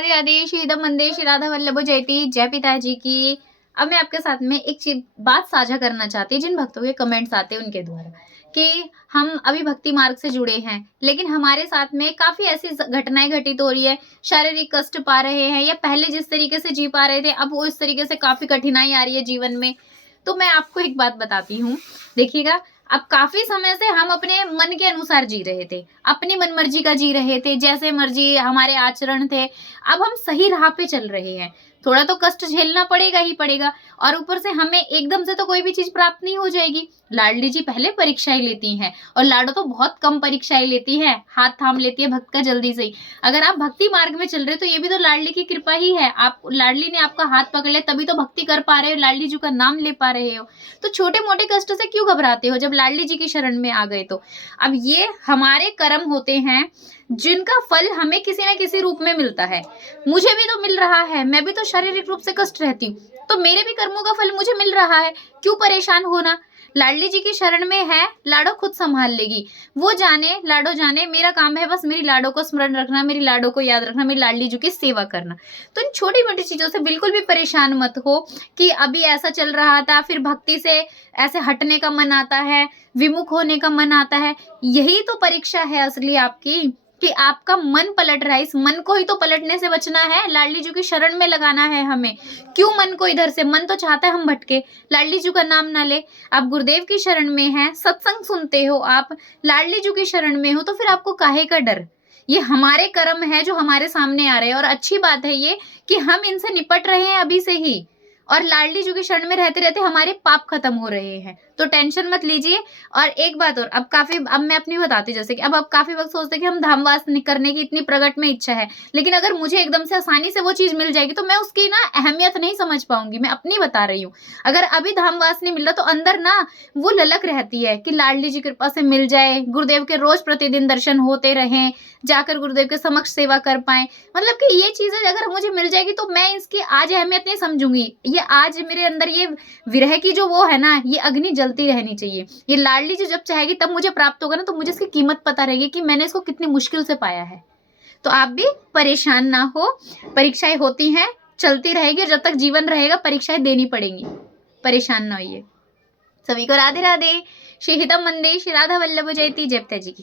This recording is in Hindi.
राधे राधे, श्री इदम वंदे श्री राधा वल्लभ जयती, जय पिताजी की। अब मैं आपके साथ में एक चीज बात साझा करना चाहती हूँ, जिन भक्तों के कमेंट्स आते हैं उनके द्वारा, कि हम अभी भक्ति मार्ग से जुड़े हैं, लेकिन हमारे साथ में काफी ऐसी घटनाएं घटित हो रही है, शारीरिक कष्ट पा रहे हैं, या पहले जिस तरीके से जी पा रहे थे अब वो इस तरीके से काफी कठिनाई आ रही है जीवन में। तो मैं आपको एक बात बताती हूँ, देखिएगा। अब काफी समय से हम अपने मन के अनुसार जी रहे थे, अपनी मनमर्जी का जी रहे थे, जैसे मर्जी हमारे आचरण थे। अब हम सही राह पे चल रहे हैं, थोड़ा तो कष्ट झेलना पड़ेगा ही पड़ेगा, और ऊपर से हमें एकदम से तो कोई भी चीज प्राप्त नहीं हो जाएगी। लाडली जी पहले परीक्षाएं लेती हैं, और लाडो तो बहुत कम परीक्षाएं लेती है, हाथ थाम लेती है भक्त का जल्दी से ही। अगर आप भक्ति मार्ग में चल रहे हो तो ये भी तो लाडली की कृपा ही है, आप लाडली ने आपका हाथ पकड़ लिया तभी तो भक्ति कर पा रहे हो, लाडली जी का नाम ले पा रहे हो। तो छोटे मोटे कष्ट से क्यों घबराते हो जब लाडली जी की शरण में आ गए तो। अब ये हमारे कर्म होते हैं, जिनका फल हमें किसी ना किसी रूप में मिलता है। मुझे भी तो मिल रहा है, मैं भी तो शारीरिक रूप से कष्ट रहती हूँ, तो मेरे भी कर्मों का फल मुझे मिल रहा है, क्यों परेशान होना। लाडली जी की शरण में है, लाडो खुद संभाल लेगी। वो जाने, लाडो जाने, मेरा काम है बस मेरी लाडो को स्मरण रखना, मेरी लाडो को याद रखना, मेरी लाडली जी की सेवा करना। तो इन छोटी मोटी चीजों से बिल्कुल भी परेशान मत हो कि अभी ऐसा चल रहा था, फिर भक्ति से ऐसे हटने का मन आता है, विमुख होने का मन आता है। यही तो परीक्षा है असली आपकी, कि आपका मन पलट रहा है। इस मन को ही तो पलटने से बचना है, लाडली जी की शरण में लगाना है हमें। क्यों मन को इधर से, मन तो चाहता है हम भटके, लाडली जी का नाम ना ले। आप गुरुदेव की शरण में हैं, सत्संग सुनते हो, आप लाडली जी की शरण में हो, तो फिर आपको काहे का डर। ये हमारे कर्म है जो हमारे सामने आ रहे हैं, और अच्छी बात है ये कि हम इनसे निपट रहे हैं अभी से ही, और लाडली जी की शरण में रहते रहते हमारे पाप खत्म हो रहे हैं। तो टेंशन मत लीजिए। और एक बात और, अब मैं अपनी बताती, जैसे कि अब आप काफी वक्त सोचते हैं कि हम धामवास करने की इतनी प्रकट में इच्छा है, लेकिन अगर मुझे एकदम से आसानी से वो चीज मिल जाएगी तो मैं उसकी ना अहमियत नहीं समझ पाऊंगी। मैं अपनी बता रही हूँ, अगर अभी धामवास नहीं मिल रहा तो अंदर ना वो ललक रहती है कि लाडली जी कृपा से मिल जाए, गुरुदेव के रोज प्रतिदिन दर्शन होते रहें, जाकर गुरुदेव के समक्ष सेवा कर पाए। मतलब कि ये चीजें अगर मुझे मिल जाएगी तो मैं इसकी आज अहमियत नहीं समझूंगी। ये आज मेरे अंदर ये विरह की जो वो है ना, ये अग्नि जलती रहनी चाहिए। ये लाडली जी जब चाहेगी तब मुझे प्राप्त होगा ना, तो मुझे इसकी कीमत पता रहेगी कि मैंने इसको कितनी मुश्किल से पाया है। तो आप भी परेशान ना हो, परीक्षाएं होती हैं, चलती रहेगी, और जब तक जीवन रहेगा परीक्षाएं देनी पड़ेंगी, परेशान ना होइए। सभी को राधे राधे, श्री हितम वंदे श्री राधा वल्लभ जयती, जय पिताजी की।